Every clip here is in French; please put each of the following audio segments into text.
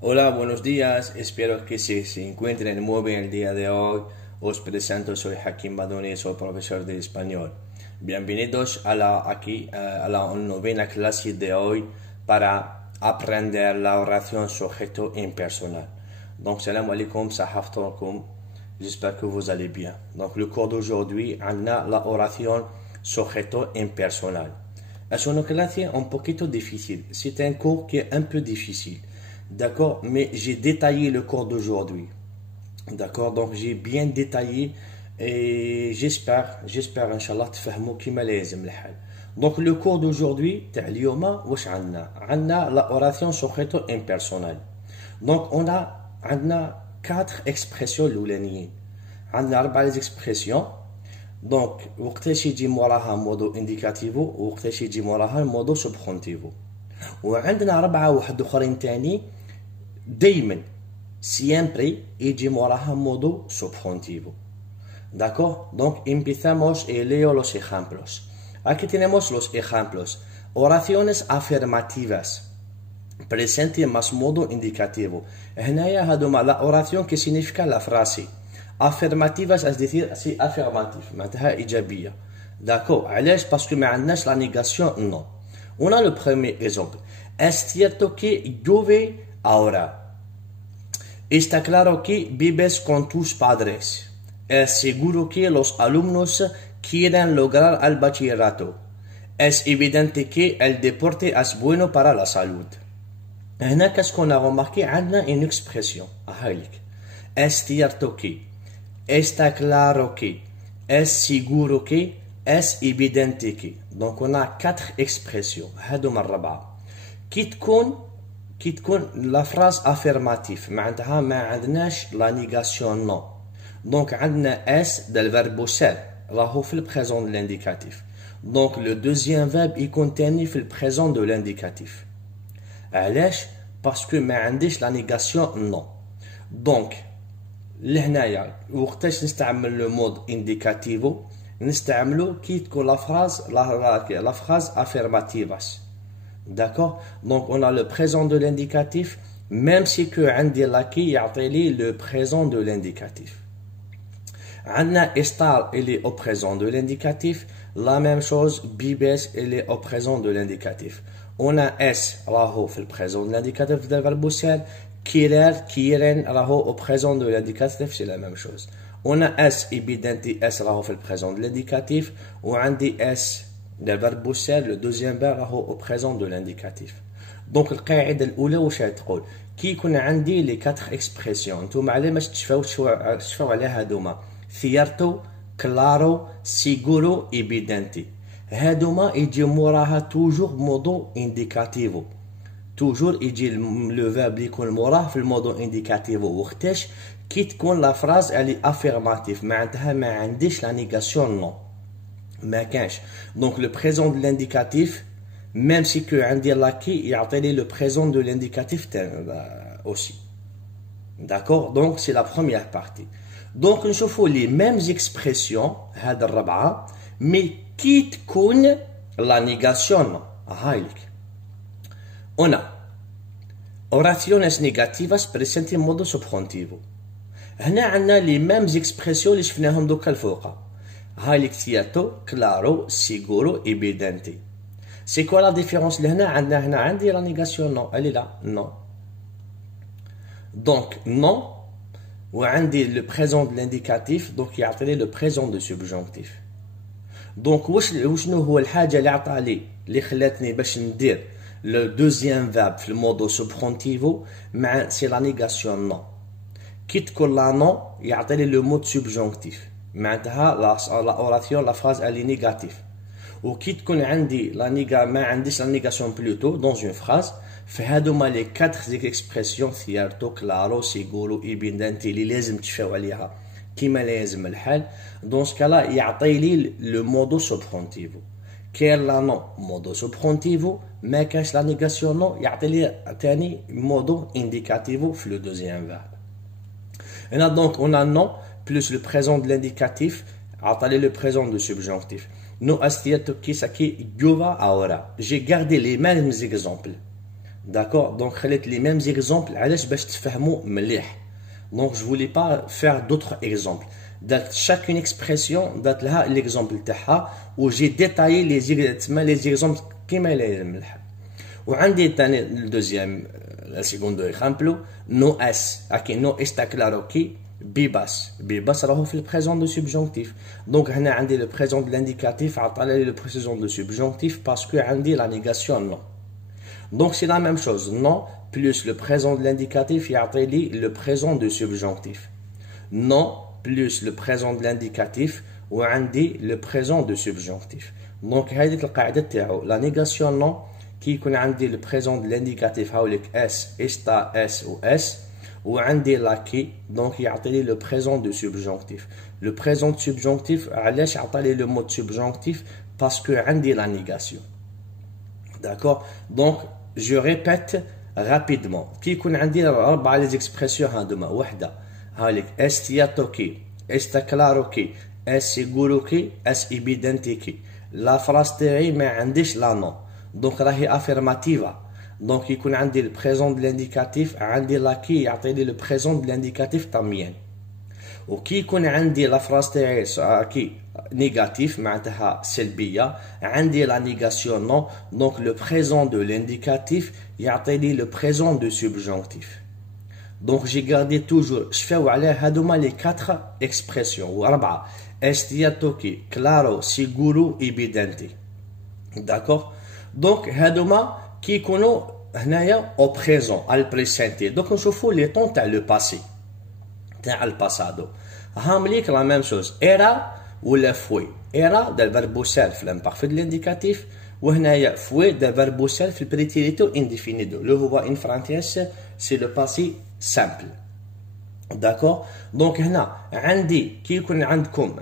Hola, buenos días. Espero que se encuentren muy bien el día de hoy. Os presento, soy Hakim Madoni, soy profesor de español. Bienvenidos a la novena clase de hoy para aprender la oración sujeto impersonnel. Donc, salam alaikum, sahaftokum. J'espère que vous allez bien. Donc, le cours d'aujourd'hui, on a la oración sujeto impersonnel. Es una clase un poquito difícil. C'est un cours qui est un peu difficile. D'accord, mais j'ai détaillé le cours d'aujourd'hui. D'accord, donc j'ai bien détaillé et j'espère, Inch'Allah, تفهموا كيما لازم الحال. Donc le cours d'aujourd'hui, تاع اليوم واش عندنا la oration sujeto impersonnel. Donc on a عندنا 4 expressions الاولانيين. عندنا 4 expressions. Donc وقتاش يجي موراها مودو انديكاتيفو ووقتاش يجي موراها مودو سبخونتيفو. وعندنا 4 واحد اخرين تاني دايما siempre يجي موراها مودو subjuntivo. ¿D'accord? Donc empezamos y leo los ejemplos. Aquí tenemos los ejemplos. Oraciones afirmativas. Presente más modo indicativo. هنايا هادوما la oración que significa la frase. Afirmativas es decir c'est affirmatif معناتها إيجابية. D'accord? علاش؟ parce que ما عندناش la négation non. On a le premier exemple. Es cierto que llueve ahora. Está claro que vives con tus padres. Es seguro que los alumnos quieren lograr el bachillerato. Es evidente que el deporte es bueno para la salud. هنا qu'est-ce qu'on a remarqué عندنا une expression. هايلك. Es cierto que. Está claro que. Es seguro que. Es evidente que. Donc on a 4 expressions. هادوما الربعة. كي تكون la phrase affirmative معناتها ما عندناش la négation non. Donc عندنا s del verbe ser راهو في le présent de l'indicatif. Donc le deuxième verbe يكون تاني في le présent de l'indicatif. علاش؟ parce que ما عنديش la négation non. Donc لهنايا وقتاش نستعمل le mode indicativo نستعملو كي تكون la phrase affirmativas. D'accord? Donc on a le présent de l'indicatif, même si que عندي لaki يعطيلي le présent de l'indicatif. عندنا estar il est au présent de l'indicatif, la même chose bibes il est au présent de l'indicatif. On a s راهو في le présent de l'indicatif de verbe ser, kiren راهو au présent de l'indicatif, c'est la même chose. On a s evidenti s راهو في le présent de l'indicatif, وعندي s le verbe ser, le deuxième verbe au présent de l'indicatif. Donc القاعدة الأولى واش تقول؟ كي يكون عندي لي 4 expressions نتوما على باش تشفاو على هادوما cierto, claro, seguro, evidente. هادوما يجي موراها توجور مودو انديكاتيفو. توجور يجي لو فيرب يكون موراه في المودو انديكاتيفو. وقتاش؟ كي تكون لا فراز الي افيرماتيف معناتها ما عنديش لا نيغاسيون نو. ما كانش. Donc le présent de l'indicatif, même si que عندي laki يعطيني le présent de l'indicatif aussi. D'accord? Donc c'est la première partie. Donc نشوفوا les mêmes expressions هاد الربعة mais كي تكون la négation. هايلك. On a oraciones negativas presentes en modo subjuntivo. هنا عندنا les mêmes expressions اللي شفناهم دوكا الفوقا. هايلك cierto, claro, seguro, evidente. C'est quoi la différence لهنا؟ هنا عندي la négation non. Elle est là, non. Donc non وعندي le présent de l'indicatif donc يعطيني le présent de subjonctif. Donc وشنو هو الحاجة اللي عطالي اللي خلاتني باش ندير le deuxième verbe في المودو subjonctivo مع c'est la négation non. كي تكون la non يعطيني le mot subjonctif. معناتها la oration la phrase elle est négative. وكي تكون عندي ما عنديش la négation plutôt dans une phrase فهادوما لي 4 expressions cierto, claro, seguro, evidente اللي لازم تشفاو عليها كيما لازم الحال. dans ce cas là يعطيلي le modo subjonctivo. كاين لا نو modo subjonctivo ما كاش la négation non يعطيلي تاني modo indicativo في le deuxième verbe. Et là donc on a non plus le présent de l'indicatif, attendez le présent de subjonctif. No es cierto que aquí llueva ahora. J'ai gardé les mêmes exemples. D'accord, donc خليت les mêmes exemples علاش باش تفهموا مليح. Donc je voulais pas faire d'autres exemples. درت chaque expression درت لها l'exemple تاعها و j'ai détaillé les exemples كيما مليح. وعندي ثاني الدوزيام السيكوندو اكزامبلو نو اس اكي نو استا كلارو كي بيباس. بيباس راهو في البريزون دو سوبجونكتيف. دونك هنا عندي لو بريزون دو لانديكاتيف عطالي لو بريزون دو سوبجونكتيف باسكو عندي لا نيغاسيون نو. Donc c'est la même chose, non plus le présent de l'indicatif يعطيلي le présent de subjonctif. Non plus le présent de l'indicatif وعندي le présent de subjonctif. Donc هذيك القاعدة تاعو la négation non كي يكون عندي le présent de l'indicatif هاوليك s استا s و s وعندي لا كي donc يعطيلي le présent de subjonctif. Le présent de subjonctif علاش عطالي le mot subjonctif parce que عندي la négation. D'accord, donc je répète rapidement. كي يكون عندي أربعة لي زيكسبرسيون هادوما وحدة هاوليك استياتوكي استكلاروكي اسيغوروكي اس ايبيدنتيكي. لا فراس تاعي ما عنديش لا نو دونك راهي افيرماتيفا. دونك يكون عندي البريزون دو لانديكاتيف عندي لا كي يعطيني لو بريزون دو لانديكاتيف تاميان. وكي يكون عندي لا فراس تاعي كي négatif معناتها سلبية عندي la négation non donc le présent de l'indicatif يعطيني le présent de subjonctif. donc j'ai gardé toujours شفاو على هادوما les 4 expressions وأربعة استياتوكي كلارو سيغورو ايبيدنتي. d'accord donc هادوما كي يكونوا هنايا au présent al presente. donc نشوفوا les temps تاع le passé تاع الباسادو. هامليك la même chose era ولا فوي. ايرا دا الفيربو سير في الامبارفي دو لانديكاتيف وهنايا فوي دا الفيربو سير في البريتيريتو انديفينيدو لو هو ان فرانتيس سي لو باسي سامبل. داكور دونك هنا عندي كي يكون عندكم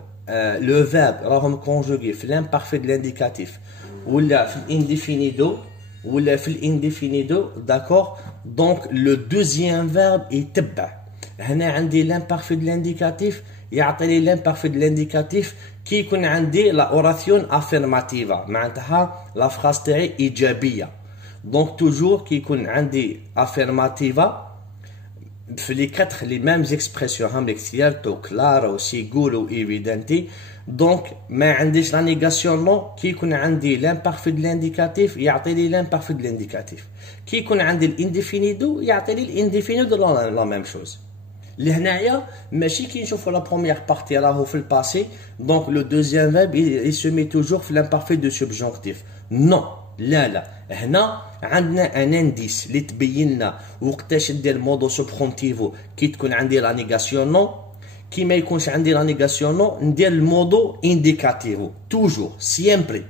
لو فيرب راهم كونجوغي في الامبارفي دو لانديكاتيف ولا في الانديفينيدو ولا في الانديفينيدو. داكور دونك لو دوزيام فيرب يتبع. هنا عندي لامبارفي دو لانديكاتيف يعطيني لامبارفي دو لانديكاتيف كي يكون عندي لا اوراسيون افيرماتيفا معناتها لا فراس تاعي ايجابيه. دونك توجور كي يكون عندي افيرماتيفا في لي 4 لي ميم زيكسبرسيون هامليك سيرتو كلارو سيغورو ايفيدنتي. دونك ما عنديش لا نيغاسيون نو كي يكون عندي لامبارفي دو لانديكاتيف يعطيني لامبارفي دو لانديكاتيف. كي يكون عندي الانديفينيدو يعطيني الانديفينيدو لا ميم شوز. لهنايا ماشي كي نشوفوا لا بروميير بارتي راهو في الباسي دونك لو دوزيام فيرب il se met toujours في l'imparfait de subjonctif. نو لا هنا عندنا ان انديس اللي تبين لنا وقتاش ندير مودو سوبرونتيفو كي تكون عندي لا نيغاسيون نو. كي ما يكونش عندي لا نيغاسيون نو ندير المودو انديكاتيفو توجور سيمبري.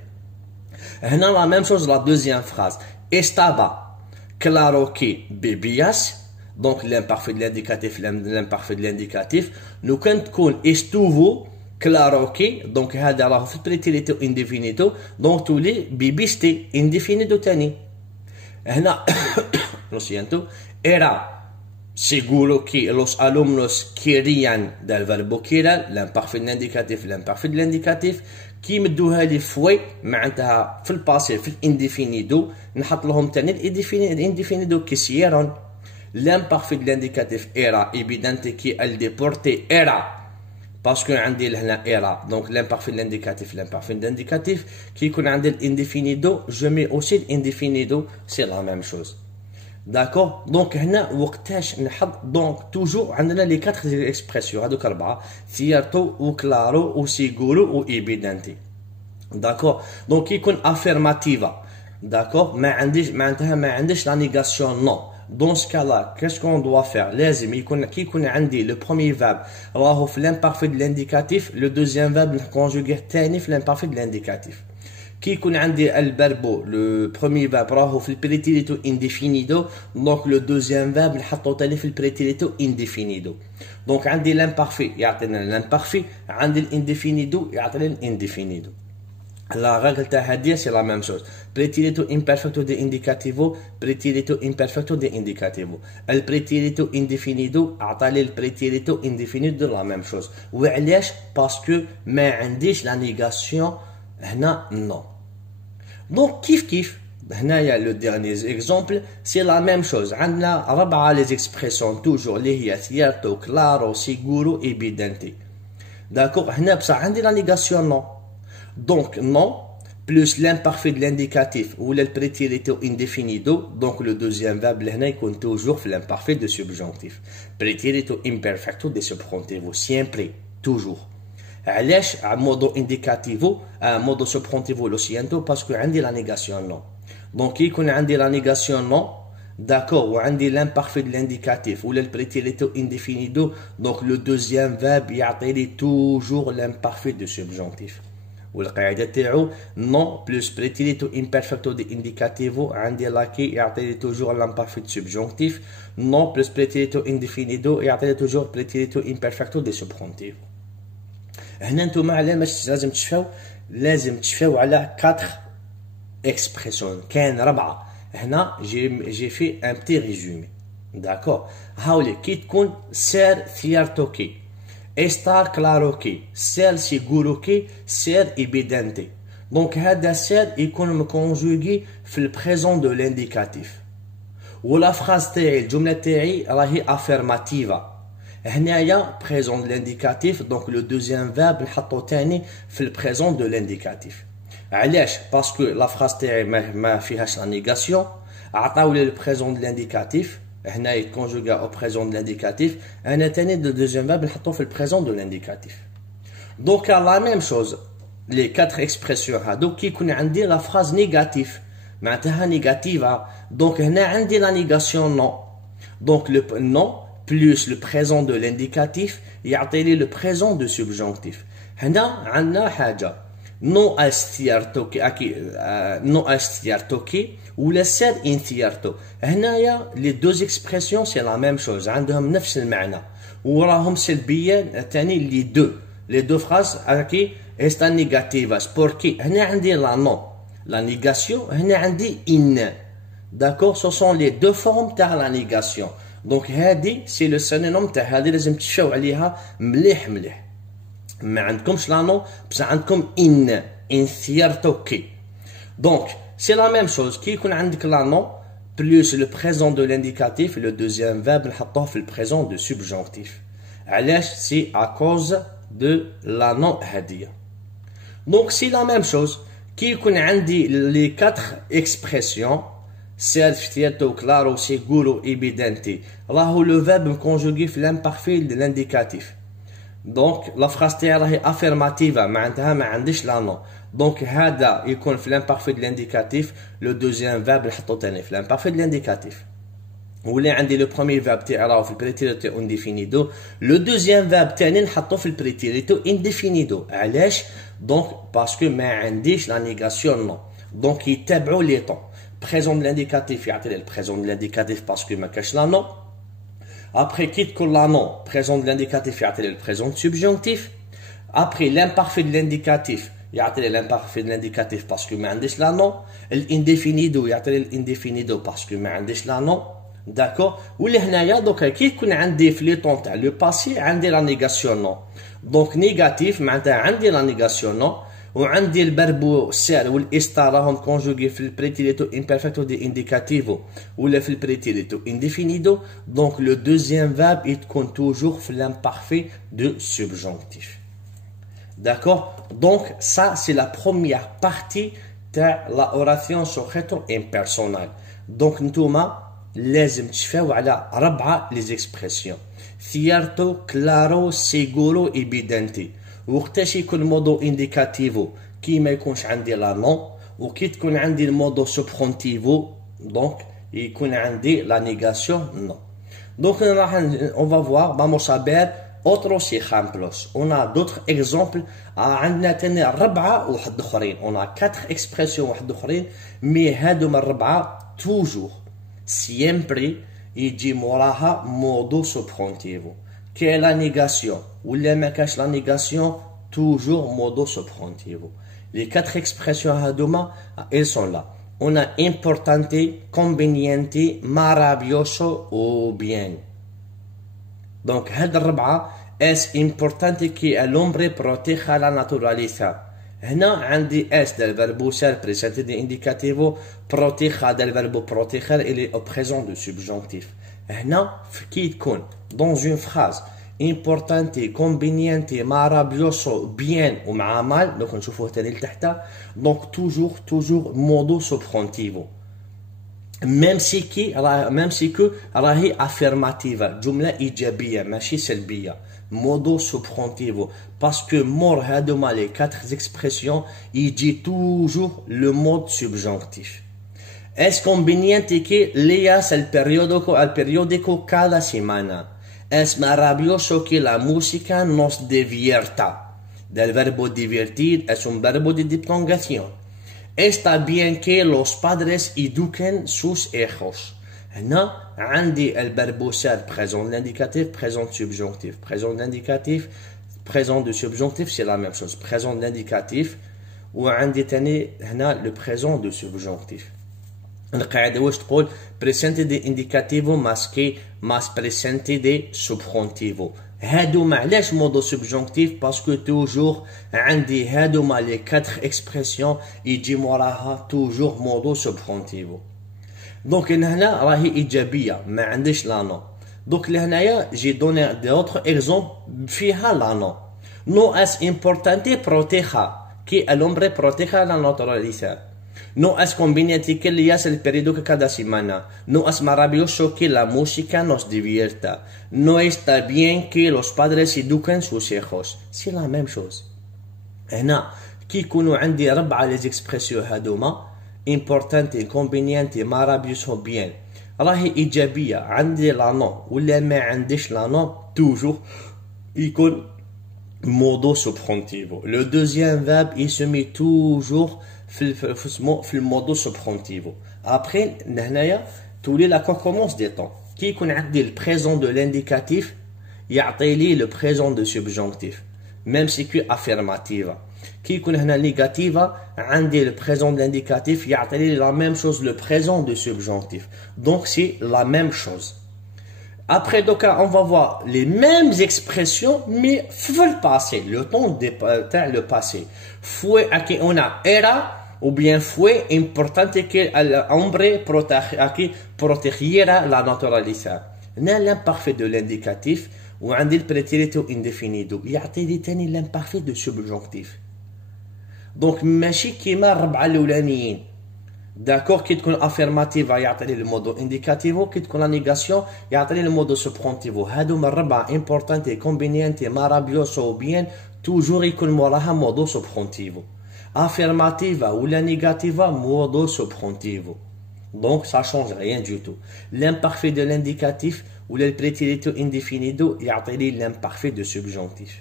هنا لا ميم شوز لا دوزيام فراز استابا كلارو كي بيبياس. donc l'imparfait de l'imparfait de l'indicatif لو كان تكون استوفو كلاروكي دونك هذا راه في البريتيريتو انديفينيتو دونك تولي بيبيستي انديفينيتو تاني. هنا lo siento era seguro que los alumnos querían del verbo querer l'imparfait de l'indicatif كي مدوها لي فوي معناتها في الباسي في الانديفينيدو نحط لهم تاني الانديفينيدو كيسيرون. l'imparfait de l'indicatif era evidente que elle déportait era parce que عندي لهنا era donc l'imparfait de l'indicatif كي يكون عندي l'indéfinido je mets aussi l'indéfinido c'est la même chose. d'accord donc هنا وقتاش نحط donc toujours عندنا لي 4 expressions هذوك 4 cierto و claro و sicuro و evidente. d'accord donc كي يكون affirmativa. d'accord ما عنديش معناتها ما عنديش la négation non. dans ce cas-là qu'est-ce qu'on doit faire لازم يكون كي يكون عندي le premier verbe راهو في l'imparfait de l'indicatif le deuxième verbe نكونجوغيه ثاني في l'imparfait de l'indicatif. كي يكون عندي البربو le premier verbe راهو في البريتيريتو indéfinido donc le deuxième verbe نحطو ثاني في البريتيريتو indéfinido. donc عندي l'imparfait يعطينا l'imparfait عندي l'indéfinido يعطينا l'indéfinido. La règle تاع هادية c'est la même chose. Preterito imperfecto de indicativo, preterito imperfecto de indicativo. El preterito indefinido عطالي el preterito indefinido la même chose. وعلاش؟ باسكو ما عنديش la négation هنا non. donc كيف هنايا le dernier exemple c'est la même chose. عندنا 4 les expressions toujours اللي هي cierto, claro, sicuro, evidente. D'accord. هنا بصح عندي la négation non. Donc non plus l'imparfait de l'indicatif ou le prétérit indéfinido. Donc le deuxième verbe لهنا يكون toujours في l'imparfait de subjonctif. Prétérit imperfecto de subjonctivo siempre toujours. علاش modo indicativo modo subjonctivo lo siento parce que عندي la négation non. Donc يكون عندي la négation non, d'accord, وعندي l'imparfait de l'indicatif ou le prétérit indéfinido. Donc le deuxième verbe يعطيلي toujours l'imparfait de subjonctif. والقاعدة تاعو non plus prétérit imperfecto de indicativo عندي لاكي يعطيلي toujours l'imparfait de subjonctif. Non plus prétérit indéfinido يعطيلي toujours prétérit imperfecto de subjonctif. هنا نتوما علاش لازم تشفاو على 4 expression. كان 4. هنا j'ai fait un petit résumé. D'accord. هاولي كي تكون ser cierto que, estar claro que, ser seguro que, ser evidente. Donc هذا ser يكون مكونجوغي في البريزون دو l'indicatif. ولا phrase تاعي الجملة تاعي راهي affirmative. هنايا présent de l'indicatif, donc le deuxième verbe نحطو تاني في البريزون دو l'indicatif. علاش؟ باسكو لا phrase تاعي ما فيهاش لا نيغاسيون، عطاولي لو بريزون دو l'indicatif، هنا يتكونجوغا او بريزون دو l'indicatif، هنا تاني دو دوزيام verbe نحطو في البريزون دو l'indicatif. دونك لا ميم شوز لي 4 اكسبرسيون هادو كي يكون عندي لا phrase نيجاتيف معناتها نيجاتيفا، دونك هنا عندي لا نيغاسيون نو، دونك لو نو plus le présent de l'indicatif يعطيلي le présent de subjonctif. هنا عندنا حاجة non è cierto che non è certo che ولا ser incierto. هنايا les deux expressions c'est la même chose عندهم نفس المعنى وراهم سلبية تاني les deux phrases اكي están negativas. Pourquoi هنا عندي la non la négation هنا عندي in. D'accord, ce sont les deux formes تاع la négation. دونك هادي سي لو سينونيم تاع هادي لازم تشفاو عليها مليح مليح. ما عندكمش لا نو بصح عندكم ان سيرتو كي. دونك سي لا ميم شوز كي يكون عندك لا نو بلوس لو بريزون دو لانديكاتيف لو دوزيام فيرب نحطوه في البريزون دو سوبجونكتيف. علاش؟ سي ا كوز دو لا نو هاديه. دونك سي لا ميم شوز كي يكون عندي لي 4 اكسبرسيون ser cierto, claro, seguro, evidente. راهو لو فيرب مكونجوغي في l'imparfait de l'indicatif. دونك لا phrase تاعي راهي affirmative معناتها ما عنديش لا نو. دونك هذا يكون في l'imparfait de l'indicatif. لو دوزيام فيرب نحطو تاني في l'imparfait de l'indicatif. ولا عندي لو بروميير فيرب تاعي راهو في البريتيريتو انديفينيدو، لو دوزيام فيرب تاني نحطو في البريتيريتو انديفينيدو. علاش؟ دونك باسكو ما عنديش لا نيغاسيون نو. دونك يتبعوا لي طون. Présent de l'indicatif يعطي le présent de l'indicatif parce que ما كاش لا نو. Après كي تكون لا نو présent de l'indicatif يعطي le présent de subjonctif. Après l'imparfait de l'indicatif يعطي l'imparfait de l'indicatif parce que ما عنديش لا نو. الindéfinido يعطي l'indéfinido parce que ما عنديش لا نو. D'accord. واللي هنايا دوكا كي يكون عندي في لي طون تاع لو باسي عندي لا نيغاسيون نو. دونك نيجاتيف معناتها عندي لا نيغاسيون نو. وعندي البرب سير والاستار راهم كونجوغي في البريتيريتو امبيرفكتو دي انديكاتيفو ولا في البريتيريتو انديفينيدو. دونك لو دوزيام فيرب يكون توجور في l'imparfait دو سوبجونكتيف. داكور. دونك سا سي لا بروميير بارتي تاع لا اوراسيون سوجيتو امبيرسونال. دونك نتوما لازم تشفاو على 4 لي زيكسبرسيون cierto, claro, seguro, evidente. وقتاش يكون مودو انديكاتيفو كي ما يكونش عندي لا نون، وكي تكون عندي المودو سوبرونتيفو دونك يكون عندي لا نيغاسيون نون. دونك راح اون فا فوار vamos a ver otros ejemplos. On a d'autres exemples. عندنا تاني 4 واحد اخرين. On a 4 expressions واحد اخرين مي هادو الربعه توجور سيمبري يجي موراها مودو سوبرونتيفو. كاين لا نيغاسيون ولا ما كاش لا نيغاسيون توجور مودو سوبرونتيفو. Les 4 expressions هادوما elles sont là. On a importante, conveniente, maravilloso ou bien. Donc هاد الربعة es importante que el hombre proteja la naturaleza. هنا عندي اس del verbo ser presente de indicativo, proteja del verbo proteger il est au présent de subjonctif. هنا كي تكون dans une phrase importante, conveniente, maravilloso, bien ومع mal, donc نشوفوه تاني لتحت. donc toujours modo subjonctivo. même si que راهي affirmative, جملة إيجابية ماشي سلبية. modo subjonctivo parce que mort هادوما les 4 expressions il dit toujours le mode subjonctif. es conveniente que leas el periódico cada semana. es maravilloso que la música nos divierta. del verbo divertir es un verbo de diptongación. está bien que los padres eduquen sus hijos. هنا عندي الverbo ser présent de l'indicatif, présent de subjonctif. Présent de l'indicatif, présent de subjonctif, c'est la même chose. Présent de l'indicatif وعندي تاني هنا le présent de subjonctif. القاعدة واش تقول presente de indicativo mas presente de subjonctivo. هادوما علاش modo subjonctif parce que toujours عندي هادوما les 4 expressions يجي موراها toujours modo subjonctivo. دونك هنا راهي ايجابيه ما عنديش لا نو. دونك لهنايا جي دوني دوطخ اكزومبل فيها لا نو. نو اس امبورتانتي بروتيجا كي الهومbre proteja la naturaleza. No es conveniente que leas el periódico cada semana. No es maravilloso que la música nos divierta. No está bien que los padres eduquen sus hijos. C'est la même chose. هنا كي يكونوا عندي 4 لي زيكسبرسيون هادوما importante, conveniente, maravilloso, bien. راهي إيجابية عندي لا نو ولا ما عنديش لا نو toujours يكون modo subjonctivo. Le deuxième verbe il se met toujours في المودو subjonctivo. Après هنايا تولي la concordance des temps. كي يكون عندي le présent de l'indicatif يعطي لي le présent de subjonctif même si que affirmative. كي يكون هنا négative عندي le présent de l'indicatif يعطي لي la même chose le présent de subjonctif. donc c'est la même chose. Après donc on va voir les mêmes expressions mais le passé, le temps de le passé. Fue aquí una era ou bien fue importante que el hombre protegiera la naturaleza. هنا l'imparfait de l'indicatif وعندي le préterito indefinido يعطي لي تاني l'imparfait de subjonctif. دونك ماشي كيما الربعه الاولانيين. داكور كي تكون افيرماتيفا يعطي لي المودو انديكاتيفو، كي تكون لا نيغاسيون يعطي لي المودو سوبرونتيفو. هادوما الربعه امبورطانتي كومبينيانتي مارابيوسو بيان توجور يكون موراها مودو سوبرونتيفو. افيرماتيفا ولا نيغاتيفا مودو سوبرونتيفو. دونك سا شونج ريان دو تو. لامبارفي دو لانديكاتيف ولا البريتيريتو انديفينيدو يعطي لي لامبارفي دو سوبجونتيف.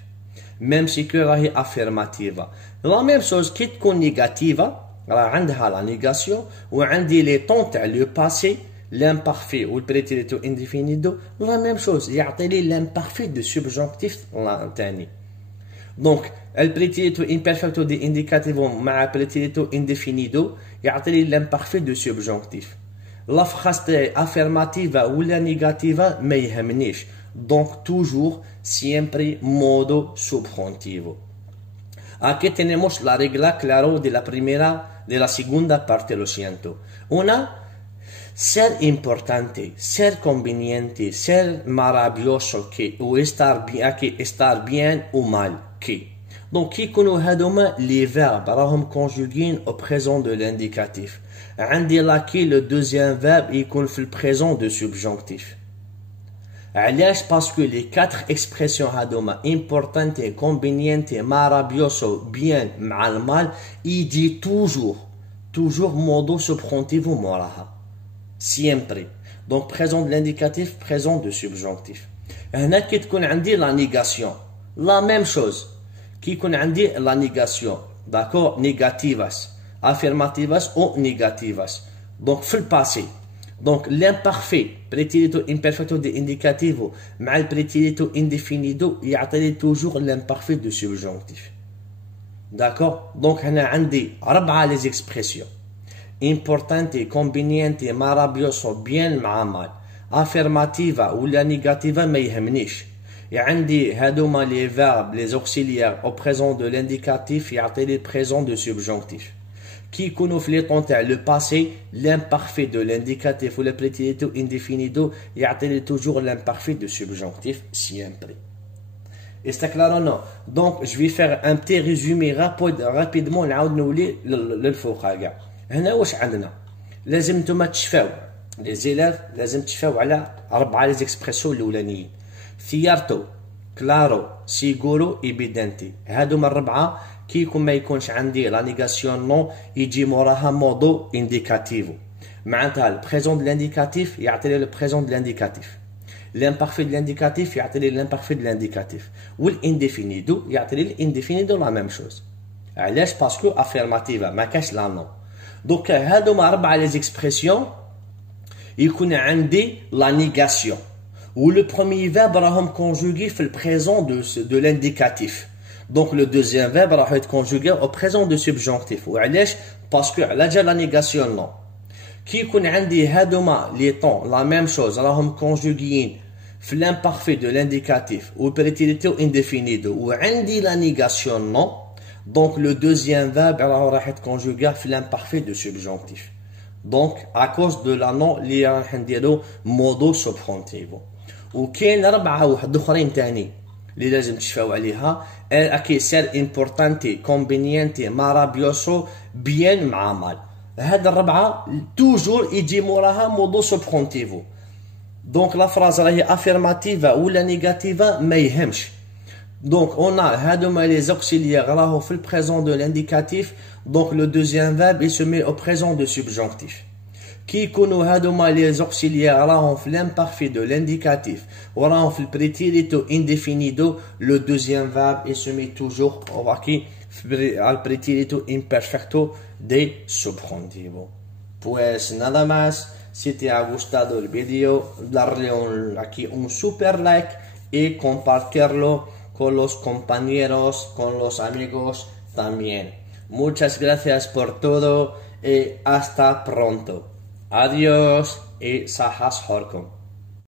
même si que راهي affirmative. La même chose كي تكون négative راه عندها la négation وعندي les temps تاع le passé l'imparfait ou le préterito indefinido la même chose يعطي لي l'imparfait de subjonctif تاني. donc el préterito imperfecto de indicativo مع préterito indefinido يعطي لي l'imparfait de subjonctif. la phrase affirmative ولا négative ما يهمنيش. donc toujours siempre modo subjuntivo. Aquí tenemos la regla claro de la primera, de la segunda parte, lo siento. Una, ser importante, ser conveniente, ser maravilloso que, o estar bien ou mal que. Donc, qui connaît هادوما les verbes راهم conjugués au présent de l'indicatif. عندي là qui le deuxième verbe يكون في le présent de subjonctif. علاش؟ parce que les 4 expressions هادوما importante, conveniente, maravilloso, bien مع المال il dit toujours modo subjonctivo موراها siempre. donc présent de l'indicatif, présent de subjonctif. هنا كي تكون عندي la négation la même chose. كي يكون عندي la négation d'accord négativas affirmativas ou négativas donc في le passé. donc l'imparfait préterito imperfecto de indicativo مع le préterito indefinido يعطي لي toujours l'imparfait de subjonctif. d'accord. donc هنا عندي 4 les expressions importante, conveniente, maravilloso, bien مع mal affirmativa ولا négativa ما يهمنيش. عندي هادوما les verbes les auxiliaires au présent de l'indicatif يعطي le présent de subjonctif كي يكونوا في لي طون تاع لو باسي l'imparfait de l'indicatif ou le préterito indefinido يعطي toujours l'imparfait de subjonctif siempre. Est-ce clair ou non? Donc je vais faire un petit résumé rapidement نعاود نولي للفوق كاع. هنا واش عندنا؟ لازم نتوما تشفاو لي زيلاف لازم تشفاو على 4 لي زيكسبرسيون الاولانيين cierto claro seguro evidente. هادوما الربعه كي يكون ما يكونش عندي لا نيغاسيون نو يجي موراها مودو انديكاتيفو معناتها البريزون دو لانديكاتيف يعطي لي لو بريزون دو لانديكاتيف l'imparfait de l'indicatif يعطي لي l'imparfait de l'indicatif والindefinido يعطي لي l'indefinido لا ميم شوز. علاش؟ باسكو افيرماتيفا ما كاش لا نو. دونك هادوما 4 لي زيكسبرسيون يكون عندي لا نيغاسيون و لو بروميير فيرب راهم كونجوغي في البريزون دو لانديكاتيف. Donc le deuxième verbe راح être conjugué au présent de subjonctif. وعلاش؟ باسكو على جا لا نيغاسيون نو. كي يكون عندي هادوما لي طون لا ميم شوز راهم كونجوغيين في l'imparfait de l'indicatif ou préterito indefinido وعندي لا نيغاسيون نو donc le deuxième verbe راح être conjugué في l'imparfait de subjonctif. Donc à cause de la non اللي راح نديرو modo subjonctivo. وكاين 4 واحد اخرين تاني اللي لازم تشفاو عليها اكي سير امبورطانتي كومبينيانتي مارابيوسو بيان مع مال. هاد الربعه توجور يجي موراها مودو سوبرونتيفو. دونك لا فراز راهي افيرماتيفا ولا نيجاتيفا ما يهمش. دونك اون هادوما لي زوكسيليير راهو في البريزون دو لانديكاتيف. دونك لو دوزيام فيرب il se met au présent de subjonctif. كي يكونوا هادوما لي زوكسيليير راهم في l'imparfait de l'indicatif وراهم في البريتيريتو indefinido لو دوزيام فيرب il se met toujours al preterito imperfecto de subjuntivo. Pues nada más, si te ha gustado el vídeo, darle aquí un super like y compartirlo con los compañeros, con los amigos también. Muchas gracias por todo y hasta pronto. Adiós y sahas horkum.